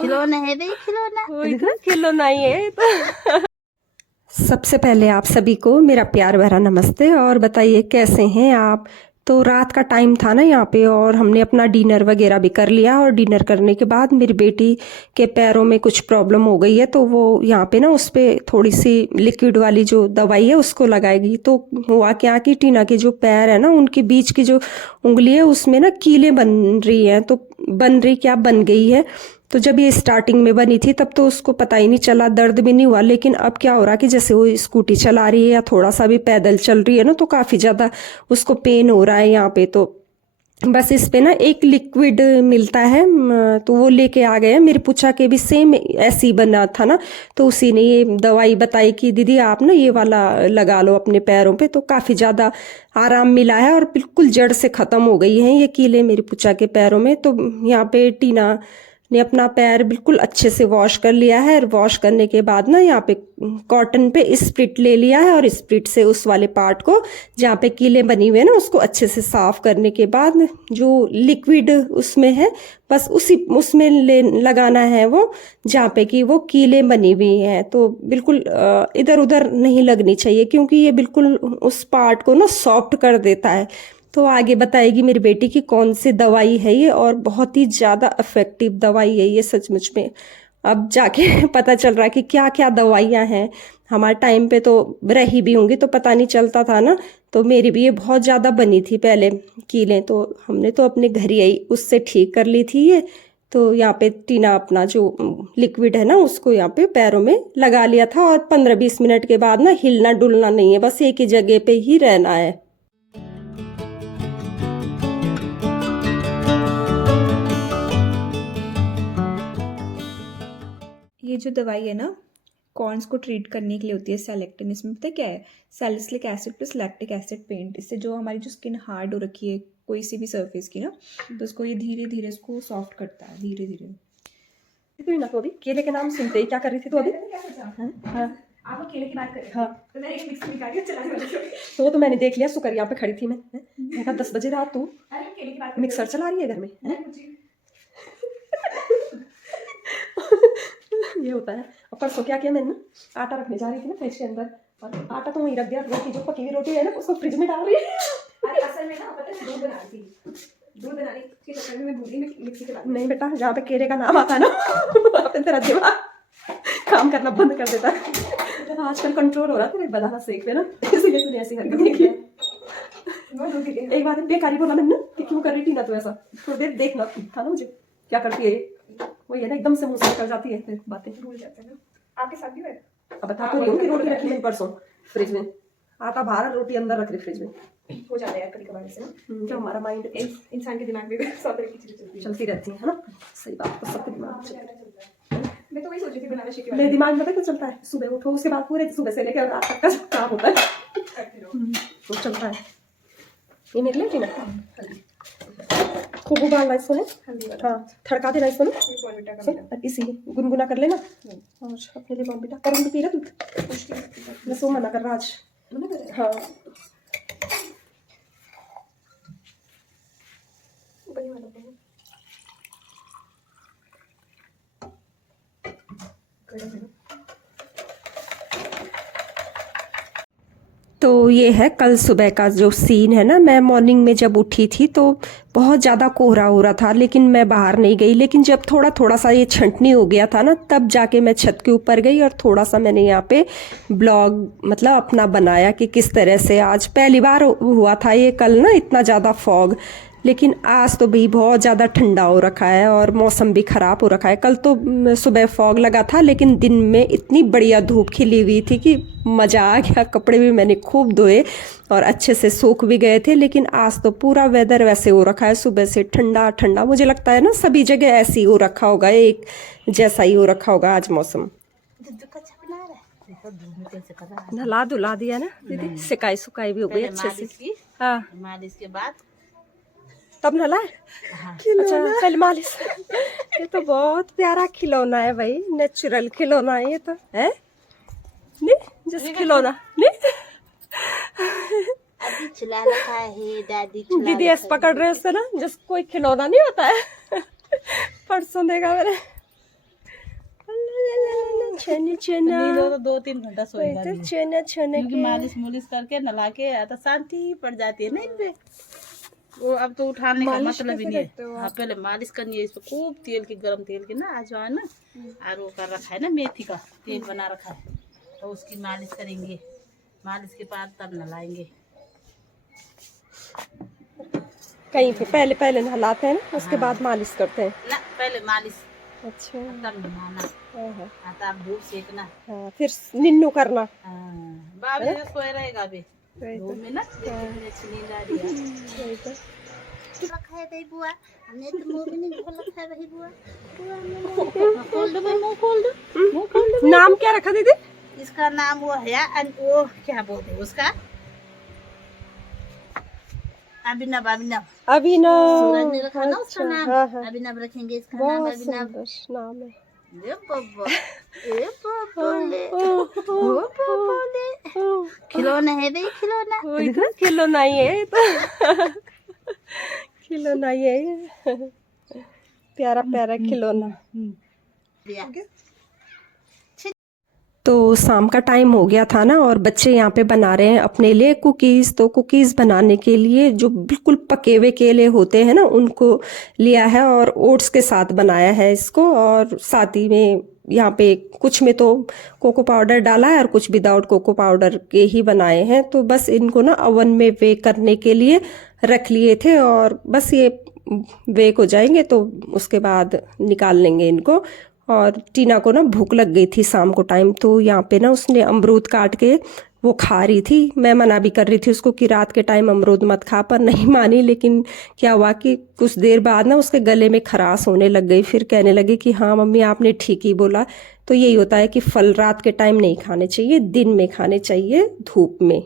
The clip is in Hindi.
खिलौना है भाई, खिलौना। वही तो खिलौना ही है तो। सबसे पहले आप सभी को मेरा प्यार भरा नमस्ते। और बताइए कैसे हैं आप। तो रात का टाइम था ना यहाँ पे, और हमने अपना डिनर वगैरह भी कर लिया। और डिनर करने के बाद मेरी बेटी के पैरों में कुछ प्रॉब्लम हो गई है, तो वो यहाँ पे ना उस पे थोड़ी सी लिक्विड वाली जो दवाई है उसको लगाएगी। तो हुआ क्या कि टीना के जो पैर है ना, उनके बीच की जो उंगली है उसमें ना कीलें बन रही हैं। तो बन रही क्या, बन गई है। तो जब ये स्टार्टिंग में बनी थी तब तो उसको पता ही नहीं चला, दर्द भी नहीं हुआ। लेकिन अब क्या हो रहा है कि जैसे वो स्कूटी चला रही है या थोड़ा सा भी पैदल चल रही है ना, तो काफ़ी ज़्यादा उसको पेन हो रहा है यहाँ पे। तो बस इस पे ना एक लिक्विड मिलता है, तो वो लेके आ गए। मेरे पूछा के भी सेम ऐसे ही बना था ना, तो उसी ने ये दवाई बताई कि दीदी आप ना ये वाला लगा लो अपने पैरों पे। तो काफ़ी ज़्यादा आराम मिला है और बिल्कुल जड़ से ख़त्म हो गई हैं ये कीले मेरी पूछा के पैरों में। तो यहाँ पे टीना ने अपना पैर बिल्कुल अच्छे से वॉश कर लिया है। और वॉश करने के बाद ना यहाँ पे कॉटन पे स्प्रिट ले लिया है, और स्प्रिट से उस वाले पार्ट को जहाँ पे कीले बनी हुई है ना उसको अच्छे से साफ करने के बाद जो लिक्विड उसमें है बस उसमें लगाना है वो, जहाँ पे कि वो कीले बनी हुई हैं। तो बिल्कुल इधर उधर नहीं लगनी चाहिए, क्योंकि ये बिल्कुल उस पार्ट को ना सॉफ्ट कर देता है। तो आगे बताएगी मेरी बेटी की कौन सी दवाई है ये, और बहुत ही ज़्यादा इफेक्टिव दवाई है ये सचमुच में। अब जाके पता चल रहा है कि क्या क्या दवाइयाँ हैं। हमारे टाइम पे तो रही भी होंगी तो पता नहीं चलता था ना। तो मेरी भी ये बहुत ज़्यादा बनी थी पहले कीलें, तो हमने तो अपने घर ही आई उससे ठीक कर ली थी ये। तो यहाँ पे टीना अपना जो लिक्विड है ना उसको यहाँ पे पैरों में लगा लिया था, और 15-20 मिनट के बाद ना हिलना डुलना नहीं है, बस एक ही जगह पे ही रहना है। ये जो दवाई है ना, कॉर्न्स को ट्रीट करने के लिए होती है, सेलेक्टिन। इसमें पता है क्या है, salicylic acid plus lactic acid paint. इससे जो हमारी जो स्किन हार्ड हो रखी है कोई सी भी सरफेस की ना, तो उसको ये धीरे धीरे इसको सॉफ्ट करता है, धीरे धीरे। तो ना, तो अभी केले के नाम सुनते ही क्या कर रही थी तो अभी? हाँ आप केले की बात करें। हाँ, तो मैं एक मिक्स निकाल के चलाने वाली हूँ। तो मैंने देख लिया, सुकर यहाँ पे खड़ी थी मैं कहा 10 बजे रात तू अरे केले की बात मिक्सर चला रही है घर में है? ये होता है। और परसों क्या किया मैंने ना, आटा रखने जा रही थी ना फ्रिज के अंदर, और आटा तो वहीं रख दिया। रोटी जो पकी हुई रोटी है ना उसको फ्रिज में डाल रही है। अरे असल में ना पता है दूध बना रही थी, दूध बनाने के चक्कर में मैं भूल गई मिक्सी के बाद। नहीं बेटा, जहाँ पे केले का नाम आता है ना वहाँ पे तेरा दिमाग काम करना बंद कर देता है। आजकल कंट्रोल हो रहा है तेरे बनाना सेक पे ना, इसलिए तूने ऐसी हरकत की। एक बार बेकारी बोला मैंने कि क्यों कर रही थी ना तो ऐसा, थोड़ी देर देखना था ना मुझे क्या करती है ये। वही है ना, एकदम से मुंह से निकल जाती है फिर बातें, भूल जाते हैं ना। आपके साथ भी हुआ है? अब बता तो रही हूँ कि रोटी रखी मैंने परसों फ्रिज में, आटा बाहर रोटी अंदर रख रही फ्रिज में। हो जाता है यार कभी कभार से ना, जो हमारा माइंड इंसान के दिमाग में सब तरह की चीजें चलती रहती है ना। सही बात, तो सबके दिमाग में चलती है। मैं तो वही सोच रही थी बनाना शेक मेरे दिमाग में पता क्या चलता है, सुबह उठो उसके बाद पूरे सुबह से लेकर रात तक का जो काम होता है वो चलता है। ये मेरे लिए थी ना, खूब उबालना इसको है। हाँ, थड़का देना इसको ना, इसी गुनगुना कर लेना। और अपने लिए बॉर्नविटा करूँगी, पी रहा दूध। मैं सो मना कर रहा आज। हाँ तो ये है कल सुबह का जो सीन है ना। मैं मॉर्निंग में जब उठी थी तो बहुत ज़्यादा कोहरा हो रहा था, लेकिन मैं बाहर नहीं गई। लेकिन जब थोड़ा थोड़ा सा ये छंटनी हो गया था ना, तब जाके मैं छत के ऊपर गई और थोड़ा सा मैंने यहाँ पे ब्लॉग मतलब अपना बनाया कि किस तरह से आज पहली बार हुआ था ये कल ना इतना ज़्यादा फॉग। लेकिन आज तो भाई बहुत ज़्यादा ठंडा हो रखा है और मौसम भी ख़राब हो रखा है। कल तो सुबह फॉग लगा था, लेकिन दिन में इतनी बढ़िया धूप खिली हुई थी कि मज़ा आ गया। कपड़े भी मैंने खूब धोए और अच्छे से सूख भी गए थे। लेकिन आज तो पूरा वेदर वैसे हो रखा है, सुबह से ठंडा ठंडा। मुझे लगता है ना सभी जगह ऐसे ही हो रखा होगा, एक जैसा ही हो रखा होगा आज मौसम। नला धुला दिया ना दीदी, सिकाई सुकाई भी हो गई अच्छे से। हाँ, मालिश के बाद तब नला है। अच्छा, पहले मालिश। ये तो बहुत प्यारा खिलौना है भाई, नेचुरल खिलौना है ये तो है नहीं, जैसे खिलौना नहीं। अभी चला रखा है दादी, दीदी ऐसे पकड़ रहे उससे ना जैसे कोई खिलौना नहीं होता है। परसों देखा मैंने, चना चना नींद हो तो 2-3 घंटा सोएगा तो भी। चना चना क्योंकि के मालिश मुलिश करके नला के तो शांति पड़ जाती है ना इनपे। वो अब तो उठाने का मालिश मतलब ही कैसे नहीं करते हो है। आप? हाँ, पहले मालिश करनी है। इसको खूब तेल की, गरम तेल की ना, अजवाइन ना और वो कर रखा है ना, मेथी का तेल बना रखा है, तो उसकी मालिश करेंगे। मालिश के बाद तब नहलाएंगे। कहीं पे पहले पहले नहलाते हैं ना, उसके हाँ। बाद मालिश करते हैं। ना, पहले मालिश अच्छा। तब नहाना। हाँ हाँ हाँ, तब धूप सेकना। हाँ, फिर निन्नू करना। हाँ, बाबी जो सोए रहेगा अभी वही तो। धूप में ना। देख कितनी अच्छी नींद आ रही है। वही तो। रखा है भाई बुआ, हमने तो मुंह भी नहीं खोल रखा है भाई बुआ। बुआ हमने मुंह खोल दो भाई, मुंह खोल दो, मुंह खोल दो। नाम क्या रखा दीदी? इसका नाम वो है वो क्या बोलते हैं उसका, अभिनव। अभिनव सूरज ने अभिनव। रखा ना उसका अच्छा, नाम। हाँ हाँ, अभिनव रखेंगे इसका नाम, बहुत अभिनव। सुंदर नाम है। ए बाबा, ए बाबोले, ओ बाबोले। खिलौना है भाई, खिलौना। वही तो, खिलौना ही है ये तो। खिलौना ही है ये। प्यारा प्यारा खिलौना। दिया। तो शाम का टाइम हो गया था ना, और बच्चे यहाँ पे बना रहे हैं अपने लिए कुकीज़। तो कुकीज़ बनाने के लिए जो बिल्कुल पके हुए केले होते हैं ना, उनको लिया है और ओट्स के साथ बनाया है इसको। और साथ ही में यहाँ पे कुछ में तो कोको पाउडर डाला है और कुछ विदाउट कोको पाउडर के ही बनाए हैं। तो बस इनको ना ओवन में बेक करने के लिए रख लिए थे, और बस ये बेक हो जाएंगे तो उसके बाद निकाल लेंगे इनको। और टीना को ना भूख लग गई थी शाम को टाइम, तो यहाँ पे ना उसने अमरूद काट के वो खा रही थी। मैं मना भी कर रही थी उसको कि रात के टाइम अमरूद मत खा, पर नहीं मानी। लेकिन क्या हुआ कि कुछ देर बाद ना उसके गले में खराश होने लग गई। फिर कहने लगी कि हाँ मम्मी आपने ठीक ही बोला। तो यही होता है कि फल रात के टाइम नहीं खाने चाहिए, दिन में खाने चाहिए, धूप में।